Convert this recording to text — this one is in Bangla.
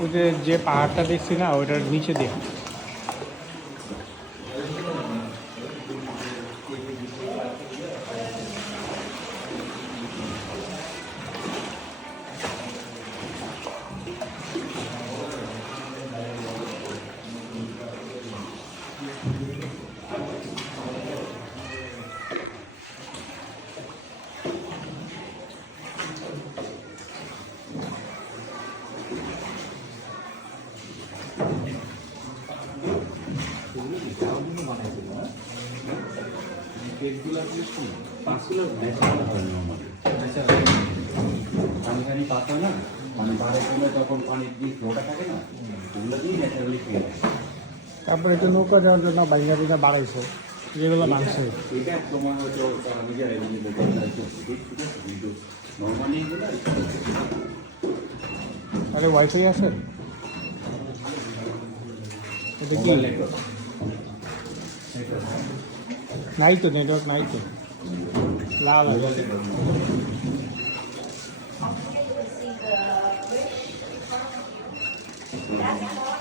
ওই যে পাহাড়টা দেখছি না ওইটার নিচে দিয়ে পানি পাতা না মানে বাড়ির সময় যখন পানির দিয়ে ফ্লোটা থাকে না ওগুলো দিয়ে ন্যাচারালি খেয়ে নেয়। তারপরে একটু নৌকা দেওয়ার জন্য বাইঙ্গা দিনা বাড়াইছে যেগুলো মাংস এটা তোমার হয়তো তারা নিজেরাই নিজেদের দরকার করছে ঠিক আছে কিন্তু নর্মালি এগুলো আরে ওয়াইফাই আছে এটা কি নাই তো নেটওয়ার্ক নাই তো লাল That's